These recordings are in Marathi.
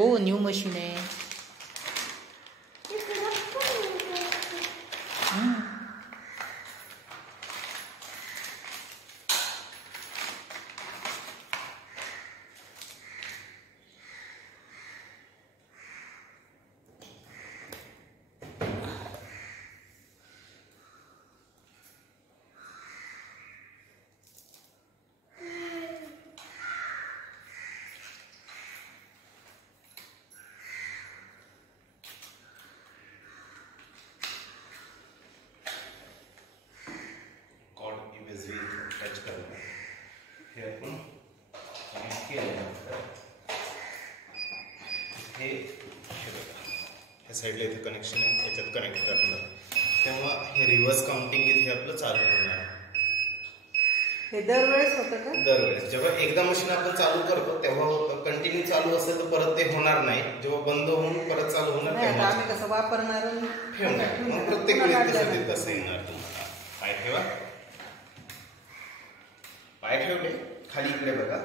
हो, न्यू मशीन आहे. टच करणार हे आपण कनेक्ट केल्यानंतर हे ह्या साईडला इथे कनेक्शन आहे, याच्यात कनेक्ट करणार तेव्हा हे रिव्हर्स काउंटिंग इथे आपलं चालू होणार. हे दरवेळेस होतं का? दरवेळेस जेव्हा एकदा मशीन आपण चालू करतो तेव्हा होतं. कंटिन्यू चालू असेल तर परत ते होणार नाही. जेव्हा बंद होऊन परत चालू होणार तेव्हा आम्ही कसं वापरणार ठेवणार. मग प्रत्येक वेळेस तसं येणार तुम्हाला. पाय ठेवा, पाय ठेवले खाली. इकडे बघा,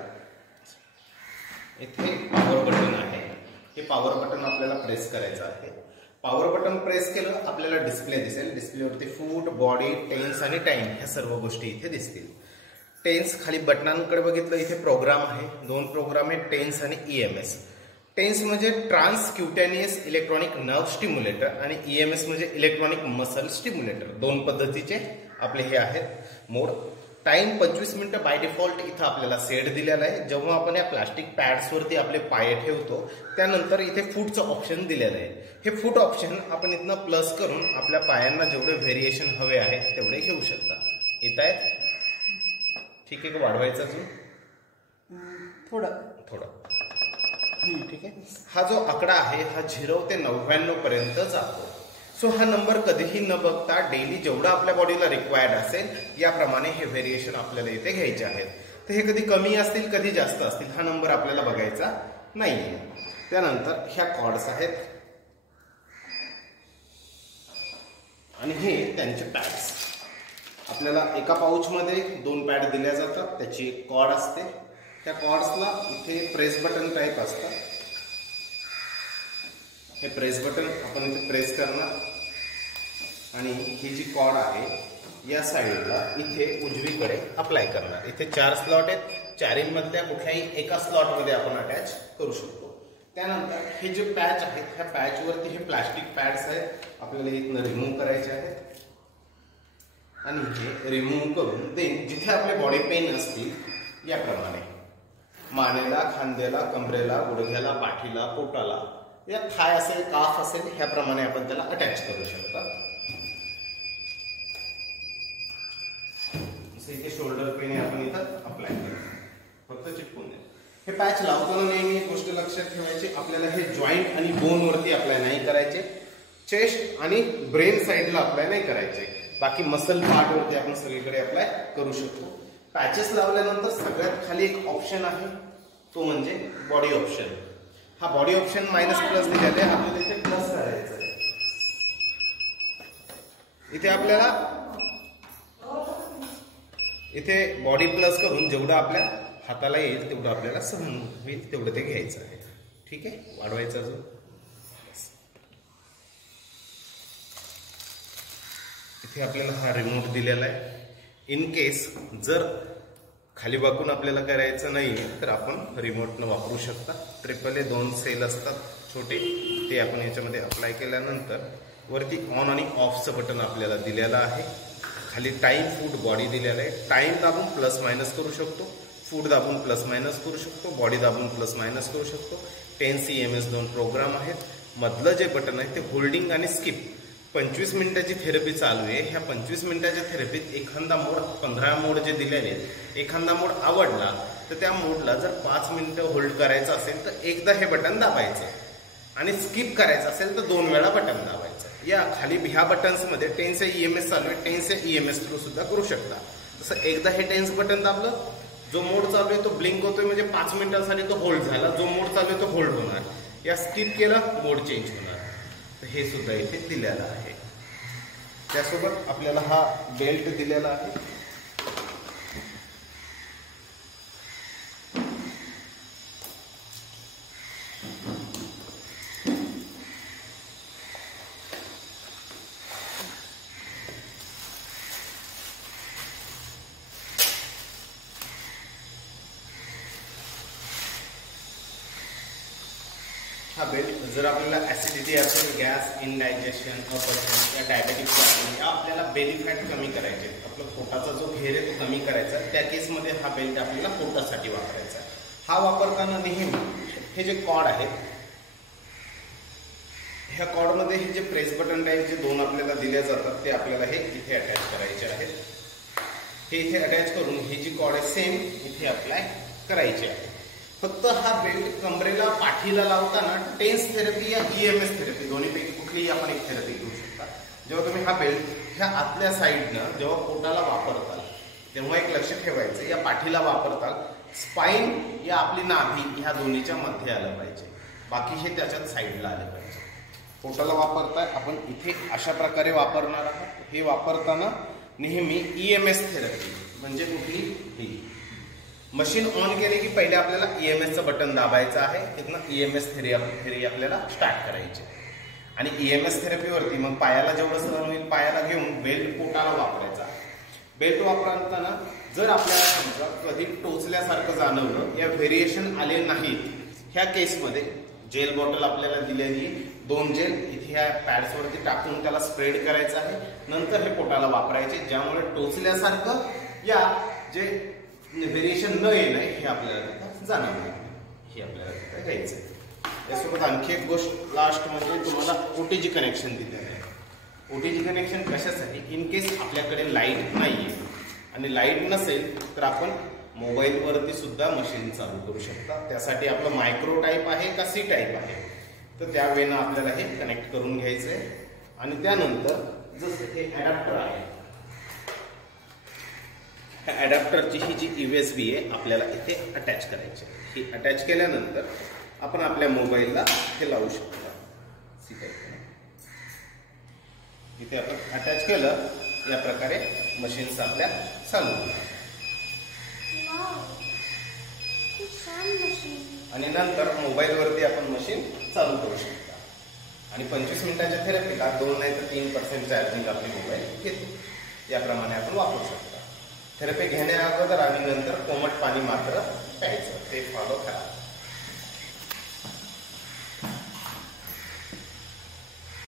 इथे पॉवर बटन आहे. हे पॉवर बटन आपल्याला प्रेस करायचं आहे. पॉवर बटन प्रेस केलं आपल्याला डिस्प्ले दिसेल. डिस्प्लेवरती फूट, बॉडी, टेन्स आणि टाइम ह्या सर्व गोष्टी इथे दिसतील. टेन्स खाली बटनांकडे बघितलं, इथे प्रोग्राम आहे. 2 प्रोग्राम आहेत, टेन्स आणि EMS. टेन्स म्हणजे ट्रान्स क्युटॅनियस इलेक्ट्रॉनिक नर्व स्टिम्युलेटर आणि EMS म्हणजे इलेक्ट्रॉनिक मसल स्टिम्युलेटर. 2 पद्धतीचे आपले हे आहेत मोड. टाइम 25 मिनिटं बाय डिफॉल्ट इथं आपल्याला सेट दिलेला आहे. जेव्हा आपण या प्लास्टिक पॅड्सवरती आपले पाय ठेवतो त्यानंतर इथे फूटचं ऑप्शन दिलेलं आहे. हे फूट ऑप्शन आपण इथनं प्लस करून आपल्या पायांना जेवढे व्हेरिएशन हवे आहेत तेवढे घेऊ शकता. येत आहेत? ठीक आहे का? वाढवायचं अजून थोडं थोडं. ठीक आहे. हा जो आकडा आहे हा 0 ते 99 पर्यंत जातो. सो हा नंबर कधीही न बघता डेली जेवढा आपल्या बॉडीला रिक्वायर्ड असेल याप्रमाणे हे व्हेरिएशन आपल्याला इथे घ्यायचे आहेत. तर हे कधी कमी असतील कधी जास्त असतील हा नंबर आपल्याला बघायचा नाहीये. त्यानंतर ह्या कॉर्ड्स आहेत आणि हे त्यांचे पॅड्स. आपल्याला एका पाऊचमध्ये 2 पॅड दिल्या जातात. त्याची एक कॉर्ड असते. त्या कॉर्ड्सला इथे प्रेस बटन टाईप असतात. हे प्रेस बटन आपण इथे प्रेस करणार आणि ही जी कॉर्ड आहे या साईडला इथे उजवीकडे अप्लाय करणार. इथे 4 स्लॉट आहेत. 4 मधल्या कुठल्याही एका स्लॉटमध्ये आपण अटॅच करू शकतो. त्यानंतर हे जे पॅच आहेत ह्या पॅचवरती हे प्लास्टिक पॅड्स आहेत आपल्याला इथनं रिमूव्ह करायचे आहेत आणि हे रिमूव्ह करून देन जिथे आपले बॉडी पेन असतील याप्रमाणे मानेला, खांद्याला, कमरेला, गुडघ्याला, पाठीला, पोटाला, या थाय असेल, काफ असेल ह्याप्रमाणे आपण त्याला अटॅच करू शकता. इथे शोल्डर पेन आपण इथं अप्लाय करू, फक्त चिपकून द्या. हे पॅच लावताना नेहमी एक गोष्ट लक्षात ठेवायची, आपल्याला हे जॉईंट आणि बोन वरती अप्लाय नाही करायचे. चेस्ट आणि ब्रेन साईडला अप्लाय नाही करायचे. बाकी मसल पार्ट वरती आपण सगळीकडे अप्लाय करू शकतो. पॅचेस लावल्यानंतर सगळ्यात खाली एक ऑप्शन आहे तो म्हणजे बॉडी ऑप्शन. हा बॉडी ऑप्शन मायनस प्लस दिलेला आहे. आपल्याला इथे प्लस करायचं आहे. इथे आपल्याला इथे बॉडी प्लस करून जेवढं आपल्या हाताला येईल तेवढं आपल्याला सहन होईल तेवढं ते घ्यायचं आहे. ठीक आहे. वाढवायचं अजून. इथे आपल्याला हा रिमोट दिलेला आहे. इन केस जर खाली वाकून आपल्याला करायचं नाही तर आपण रिमोटनं वापरू शकता. ट्रिपल ए 2 सेल असतात छोटे, ते आपण याच्यामध्ये अप्लाय केल्यानंतर वरती ऑन आणि ऑफचं बटन आपल्याला दिलेलं आहे. खाली टाइम, फूट, बॉडी दिलेलं आहे. टाइम दाबून प्लस मायनस करू शकतो, फूट दाबून प्लस मायनस करू शकतो, बॉडी दाबून प्लस मायनस करू शकतो. 10 CMS 2 प्रोग्राम आहेत. मधलं जे बटन आहे ते होल्डिंग आणि स्किप. 25 मिनिटाची थेरपी चालू आहे. ह्या 25 मिनिटाच्या थेरपीत एखादा मोड, 15 मोड जे दिलेले आहेत, एखादा मोड आवडला तर त्या मोडला जर 5 मिनिटं होल्ड करायचं असेल तर एकदा हे बटन दाबायचं आणि स्किप करायचं असेल तर 2 वेळा बटन दाबायचं. या खाली ह्या बटन्समध्ये टेन्सचे EMS चालू आहे. टेन्सचे EMS थ्रू सुद्धा करू शकता. तसं एकदा हे टेन्स बटन दाबलं, जो मोड चालू आहे तो ब्लिंक होतोय म्हणजे 5 मिनिटांसाठी तो होल्ड झाला. जो मोड चालू आहे तो होल्ड होणार. या स्किप केला मोड चेंज होणार. तर हे सुद्धा इथे दिलेलं आहे. त्यासोबत आपल्याला हा बेल्ट दिलेला आहे. हा बेल्ट जर आपल्याला ॲसिडिटी असेल, गॅस, इनडायजेशन, अपचन या डायबेटिक प्रॉब्लेम या आपल्याला बेली फॅट कमी करायचे, आपलं पोटाचा जो घेर आहे तो कमी करायचा, त्या केसमध्ये हा बेल्ट आपल्याला पोटासाठी वापरायचा. हा वापरताना नेहमी हे जे कॉर्ड आहेत, ह्या कॉर्डमध्ये हे जे प्रेस बटन टाईप जे दोन आपल्याला दिले जातात ते आपल्याला हे इथे अटॅच करायचे आहेत. हे इथे अटॅच करून ही जी कॉर्ड आहे सेम इथे अप्लाय करायची आहे. फक्त हा बेल्ट कमरेला पाठीला लावताना टेन्स थेरपी या EMS थेरपी दोन्हीपैकी कुठलीही आपण एक थेरपी घेऊ शकता. जेव्हा तुम्ही हा बेल्ट ह्या आतल्या साईडनं जेव्हा पोटाला वापरताल तेव्हा एक लक्ष ठेवायचं, या पाठीला वापरताल स्पाइन या आपली नाभी ह्या दोन्हीच्या मध्ये आलं पाहिजे, बाकी हे त्याच्यात साईडला आले पाहिजे. पोटाला वापरताय आपण इथे अशा प्रकारे वापरणार आहात. हे वापरताना नेहमी EMS थेरपी म्हणजे कुठली ही मशीन ऑन केली की पहिले आपल्याला EMSचं बटन दाबायचं आहे, तिथनं EMS थेरपी आपल्याला स्टार्ट करायची. आणि EMS थेरपीवरती मग पायाला जेवढं सहन होईल पायाला घेऊन बेल्ट पोटाला वापरायचा. बेल्ट वापरताना जर आपल्याला समजा कधी टोचल्यासारखं जाणवलं या व्हेरिएशन आले नाहीत, ह्या केसमध्ये जेल बॉटल आपल्याला दिलेली 2 जेल इथे ह्या पॅड्सवरती टाकून त्याला स्प्रेड करायचं आहे. नंतर हे पोटाला वापरायचे, ज्यामुळे टोचल्यासारखं या जे व्हेरिएशन न येणं हे आपल्याला जाणवणार. हे आपल्याला तिथे घ्यायचं आहे. त्यासोबत आणखी एक गोष्ट लास्ट म्हणजे तुम्हाला OTG कनेक्शन दिलेलं आहे. OTG कनेक्शन कशासाठी? इन केस आपल्याकडे लाईट नाहीये आणि लाईट नसेल तर आपण मोबाईलवरती सुद्धा मशीन चालू करू शकता. त्यासाठी आपलं मायक्रो टाईप आहे का C टाईप आहे, तर त्या वेळेनं आपल्याला हे कनेक्ट करून घ्यायचं आहे. आणि त्यानंतर जसं हे ॲडॅप्टर आहे, ह्या ॲडॅप्टरची ही जी USB आहे आपल्याला इथे अटॅच करायची. ही अटॅच केल्यानंतर आपण आपल्या मोबाईलला हे लावू शकतो. C टाईप इथे आपण अटॅच केलं, या प्रकारे मशीन्स आपल्या चालू होतात. आणि नंतर मोबाईलवरती आपण मशीन चालू करू शकता. आणि 25 मिनिटाच्या थेरपीला 2 नाही तर 3% चार्जिंग आपली मोबाईल घेतो. याप्रमाणे आपण वापरू शकता. थेरपी घेण्या अगोदर आणि नंतर कोमट पाणी मात्र प्यायचं, ते फॉलो करा.